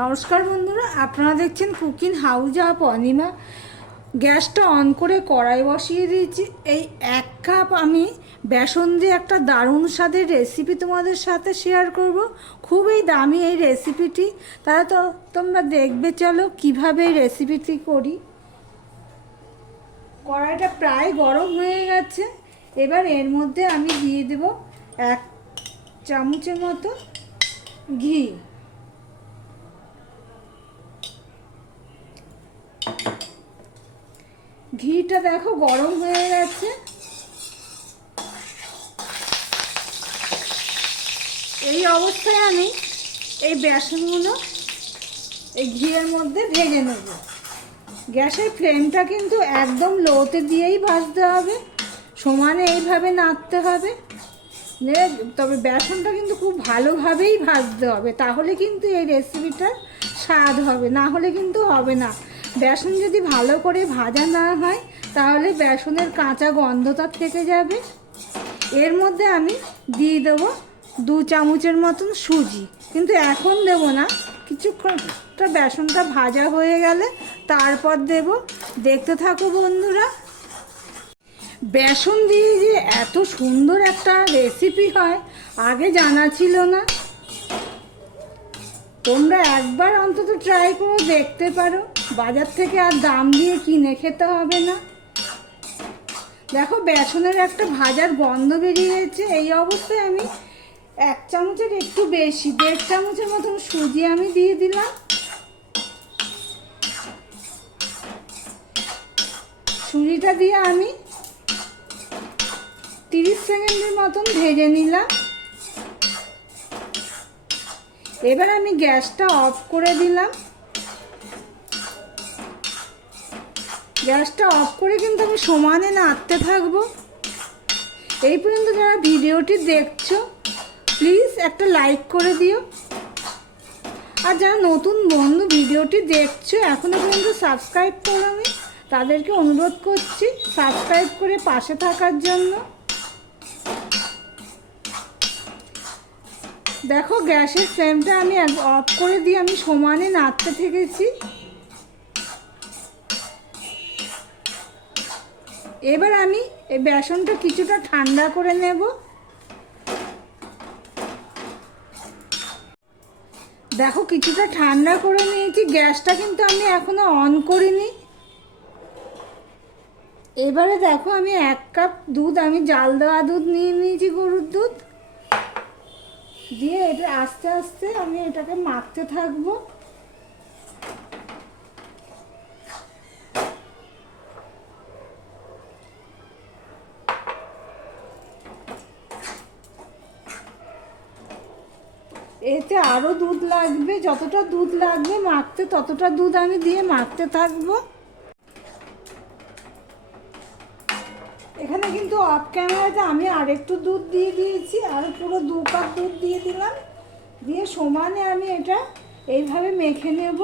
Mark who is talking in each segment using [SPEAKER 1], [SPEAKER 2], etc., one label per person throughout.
[SPEAKER 1] নমস্কার বন্ধুরা, আপনারা দেখছেন কুকিং হাউজ আপ অনিমা। গ্যাসটা অন করে কড়াই বসিয়ে দিয়েছি। এই এক কাপ আমি বেসন দিয়ে একটা দারুণ স্বাদের রেসিপি তোমাদের সাথে শেয়ার করব। খুবই দামি এই রেসিপিটি তাহলে তো তোমরা দেখবে, চলো কীভাবে এই রেসিপিটি করি। কড়াইটা প্রায় গরম হয়ে গেছে। এবার এর মধ্যে আমি দিয়ে দেব এক চামচের মতো ঘি। ঘিটা দেখো গরম হয়ে গেছে। এই অবস্থায় আমি এই বেসনগুলো এই ঘিয়ের মধ্যে ভেজে নেব। গ্যাসের ফ্লেমটা কিন্তু একদম লোতে দিয়েই ভাজতে হবে। সমানে এইভাবে নাড়তে হবে। তবে বেসনটা কিন্তু খুব ভালোভাবেই ভাজতে হবে। তাহলে কিন্তু এই রেসিপিটার স্বাদ হবে। না হলে কিন্তু হবে না। বেসন যদি ভালো করে ভাজা না হয়, তাহলে বেসনের কাঁচা গন্ধটা থেকে যাবে। এর মধ্যে আমি দিয়ে দেবো দু চামচের মতন সুজি। কিন্তু এখন দেব না, কিছুক্ষণটা বেসনটা ভাজা হয়ে গেলে তারপর দেব। দেখতে থাকো বন্ধুরা। বেসন দিয়ে যে এত সুন্দর একটা রেসিপি হয়, আগে জানা ছিল না। তোমরা একবার অন্তত ট্রাই করে দেখতে পারো। বাজার থেকে আর দাম দিয়ে কিনে খেতে হবে না। দেখো, বেসনের একটা ভাজার গন্ধ বেরিয়েছে। এই অবস্থায় আমি এক চামচের একটু বেশি, দেড় চামচের মতন সুজি আমি দিয়ে দিলাম। সুজিটা দিয়ে আমি তিরিশ সেকেন্ডের মতন ভেজে নিলাম। এবার আমি গ্যাসটা অফ করে দিলাম। গ্যাসটা অফ করে কিন্তু আমি সমানে নাড়তে থাকব। এই পর্যন্ত যারা ভিডিওটি দেখছ প্লিজ একটা লাইক করে দিও। আর যারা নতুন বন্ধু ভিডিওটি দেখছ এখনও পর্যন্ত সাবস্ক্রাইব করোনি তাদেরকে অনুরোধ করছি সাবস্ক্রাইব করে পাশে থাকার জন্য। দেখো গ্যাসের ফ্লেমটা আমি অফ করে দিয়ে আমি সমানে নাড়তে থেকেছি। এবার আমি এই বেসনটা কিছুটা ঠান্ডা করে নেব। দেখো কিছুটা ঠান্ডা করে নিয়েছি, গ্যাসটা কিন্তু আমি এখনও অন করিনি। এবারে দেখো আমি এক কাপ দুধ, আমি জাল দেওয়া দুধ নিয়ে নিয়েছি গরুর দুধ। দিয়ে এটা আস্তে আস্তে আমি এটাকে মাখতে থাকব। এতে আরও দুধ লাগবে, যতটা দুধ লাগবে মাখতে ততটা দুধ আমি দিয়ে মাখতে থাকব। এখানে কিন্তু অফ ক্যামেরাতে আমি আরেকটু দুধ দিয়ে দিয়েছি, আর পুরো দু কাপ দুধ দিয়ে দিলাম। দিয়ে সমানে আমি এটা এইভাবে মেখে নেব।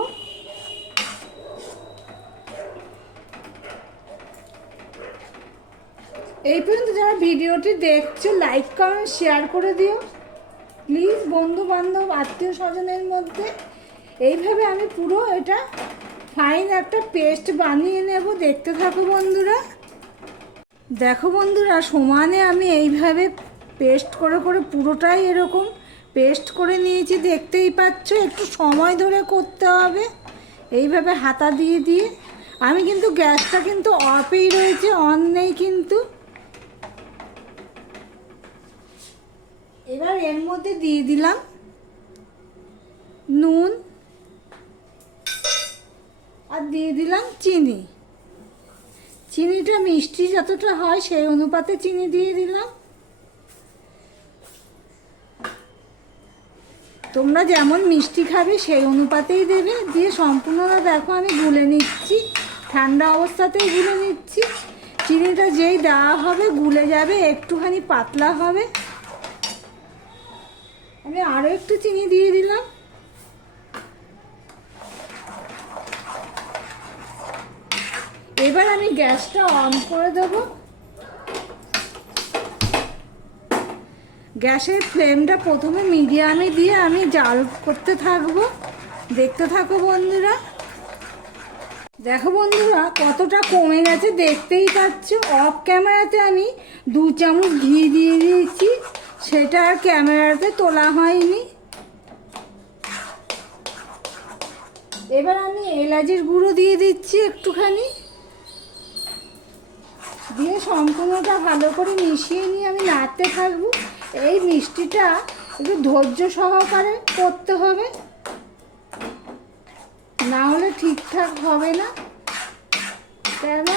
[SPEAKER 1] এই পর্যন্ত যারা ভিডিওটি দেখছ লাইক কমেন্ট শেয়ার করে দিও। প্লিজ বন্ধু বান্ধব, আত্মীয় স্বজনের মধ্যে এইভাবে আমি পুরো এটা ফাইন একটা পেস্ট বানিয়ে নেব। দেখতে থাকো বন্ধুরা। দেখো বন্ধুরা, সমানে আমি এইভাবে পেস্ট করে করে পুরোটাই এরকম পেস্ট করে নিয়েছি। দেখতেই পাচ্ছ, একটু সময় ধরে করতে হবে। এইভাবে হাতা দিয়ে দিয়ে। আমি কিন্তু গ্যাসটা কিন্তু অফেই রয়েছে অন নেই কিন্তু এবার এর মধ্যে দিয়ে দিলাম নুন আর দিয়ে দিলাম চিনি। চিনিটা মিষ্টি যতটা হয় সেই অনুপাতে চিনি দিয়ে দিলাম। তোমরা যেমন মিষ্টি খাবে সেই অনুপাতেই দেবে। দিয়ে সম্পূর্ণটা দেখো আমি গুলে নিচ্ছি। ঠান্ডা অবস্থাতেই গুলে নিচ্ছি। চিনিটা যেই দেওয়া হবে গুলে যাবে, একটুখানি পাতলা হবে। আমি আরও একটু চিনি দিয়ে দিলাম। এবার আমি গ্যাসটা অন করে দেব। গ্যাসের ফ্লেমটা প্রথমে মিডিয়ামে দিয়ে আমি জাল করতে থাকব। দেখতে থাকো বন্ধুরা। দেখো বন্ধুরা, কতটা কমে গেছে, দেখতেই পাচ্ছ। অফ ক্যামেরাতে আমি দু চামচ ঘি দিয়ে দিয়েছি। সেটা আর ক্যামেরাতে তোলা হয়নি। এবার আমি এলাচের গুঁড়ো দিয়ে দিচ্ছি একটুখানি। দিয়ে সম্পূর্ণটা ভালো করে মিশিয়ে নিয়ে আমি নাড়তে থাকব। এই মিষ্টিটা একটু ধৈর্য সহকারে করতে হবে। না হলে ঠিকঠাক হবে না। কেন?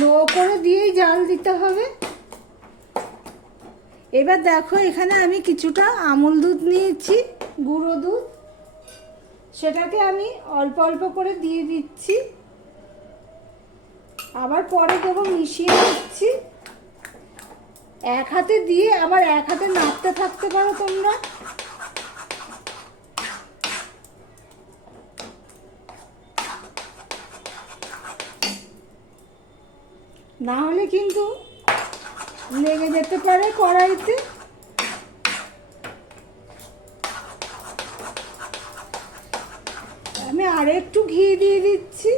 [SPEAKER 1] লো করে দিয়েই জাল দিতে হবে। এবার দেখো, এখানে আমি কিছুটা আমুল দুধ নিয়েছি, গুঁড়ো দুধ। সেটাকে আমি অল্প অল্প করে দিয়ে দিচ্ছি। আবার পরে দেবো মিশিয়ে দিচ্ছি। এক হাতে দিয়ে আবার এক হাতে নাড়তে থাকতে পারো তোমরা। না হলে কিন্তু লেগে যেতে পারে কড়াইতে। আমি আর একটু ঘি দিয়ে দিচ্ছি।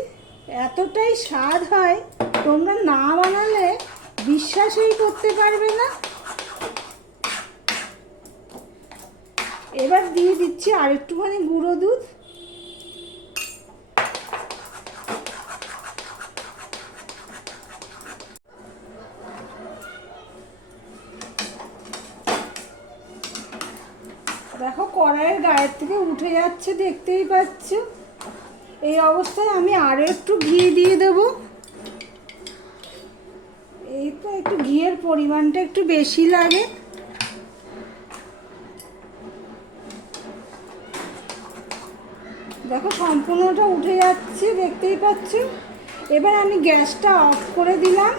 [SPEAKER 1] এতটাই স্বাদ হয়, তোমরা না বানালে বিশ্বাসই করতে পারবে না। এবার দিয়ে দিচ্ছি আর একটুখানি গুঁড়ো দুধ দেখো কড়াইয়ের গায়ের থেকে উঠে যাচ্ছে, দেখতেই পাচ্ছ। এই অবস্থায় আমি আরও একটু ঘি দিয়ে দেব। এই তো একটু ঘিয়ের পরিমাণটা একটু বেশি লাগে। দেখো, সম্পূর্ণটা উঠে যাচ্ছে, দেখতেই পাচ্ছ। এবার আমি গ্যাসটা অফ করে দিলাম।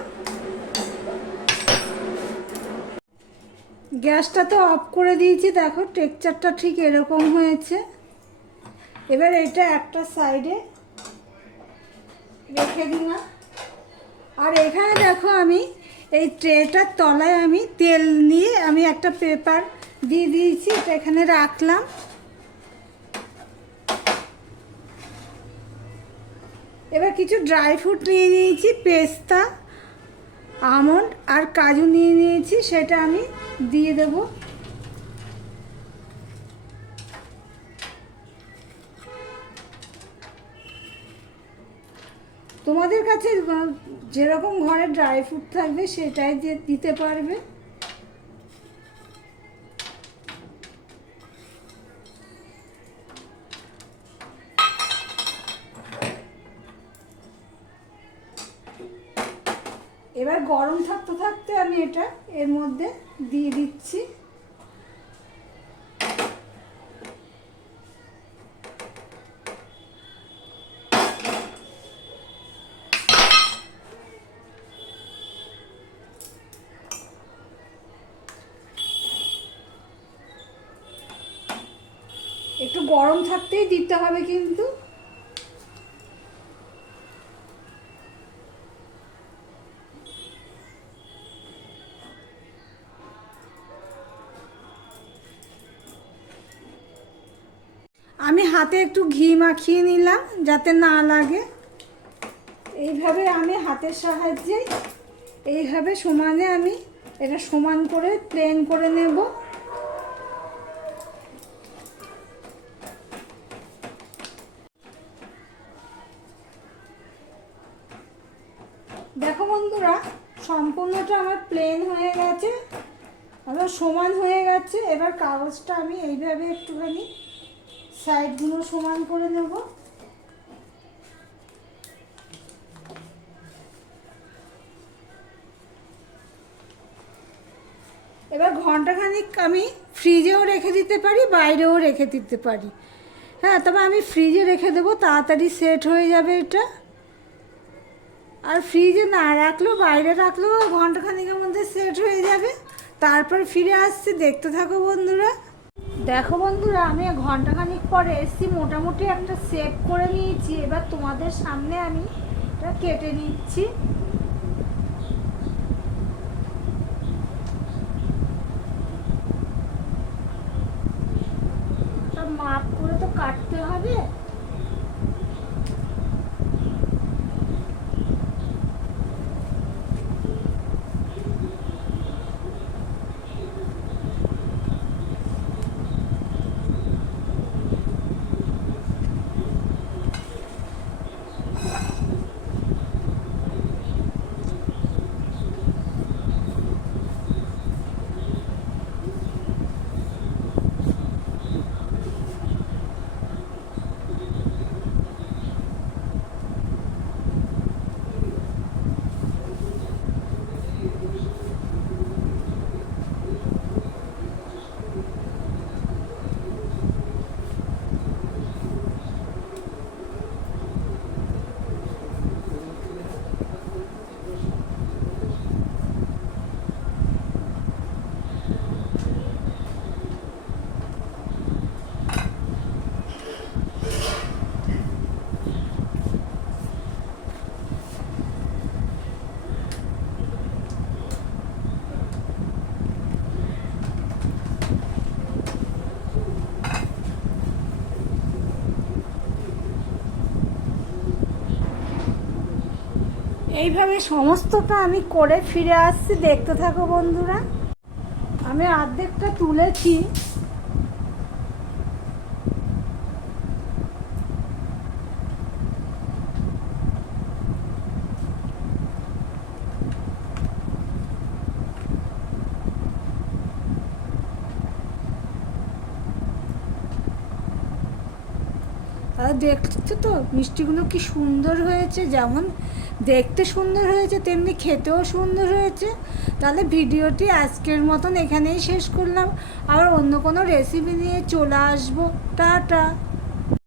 [SPEAKER 1] গ্যাসটা তো অফ করে দিয়েছি, দেখো টেক্সচারটা ঠিক এরকম হয়েছে। এবার এটা একটা সাইডে রেখে দিলাম। আর এখানে দেখো আমি, এই ট্রেটার তলায় আমি তেল নিয়ে আমি একটা পেপার দিয়ে দিয়েছি, এটা এখানে রাখলাম। এবার কিছু ড্রাই ফ্রুট নিয়ে নিয়েছি, পেস্তা। আমন্ড আর কাজু নিয়ে নিয়েছি, সেটা আমি দিয়ে দেব। তোমাদের কাছে যেরকম ঘরে ড্রাই ফ্রুট থাকবে, সেটাই দিতে পারবে। গরম থাকতে থাকতে আমি এটা এর মধ্যে দিয়ে দিচ্ছি। একটু গরম থাকতেই দিতে হবে কিন্তু। আমি হাতে একটু ঘি মাখিয়ে নিলাম, যাতে না লাগে। এইভাবে আমি হাতের সাহায্যে, এইভাবে সমানে আমি এটা সমান করে প্লেন করে নেব। দেখো বন্ধুরা, সম্পূর্ণটা আমার প্লেন হয়ে গেছে, আমার সমান হয়ে গেছে। এবার কাগজটা আমি এইভাবে একটুখানি সাইডগুলো সমান করে নেব। এবার ঘন্টাখানিক আমি ফ্রিজেও রেখে দিতে পারি, বাইরেও রেখে দিতে পারি। হ্যাঁ তবে আমি ফ্রিজে রেখে দেবো, তাড়াতাড়ি সেট হয়ে যাবে এটা। আর ফ্রিজে না রাখলেও, বাইরে রাখলেও ঘন্টাখানিকের মধ্যে সেট হয়ে যাবে। তারপর ফিরে আসছি, দেখতে থাকো বন্ধুরা। দেখো বন্ধুরা, আমি ঘন্টাখানিক পরে এসি মোটামুটি একটা সেভ করে নিয়েছি। এবার তোমাদের সামনে আমি এটা কেটে নিচ্ছি মাপ করে তো কাটতে হবে এইভাবে সমস্তটা আমি করে ফিরে আসছি। দেখতে থাকো বন্ধুরা। আমি অর্ধেকটা তুলেছি। তাহলে দেখছ তো মিষ্টিগুলো কি সুন্দর হয়েছে, যেমন দেখতে সুন্দর হয়েছে, তেমনি খেতেও সুন্দর হয়েছে। তাহলে ভিডিওটি আজকের মতন এখানেই শেষ করলাম। আবার অন্য কোনো রেসিপি নিয়ে চলে আসব। টাটা।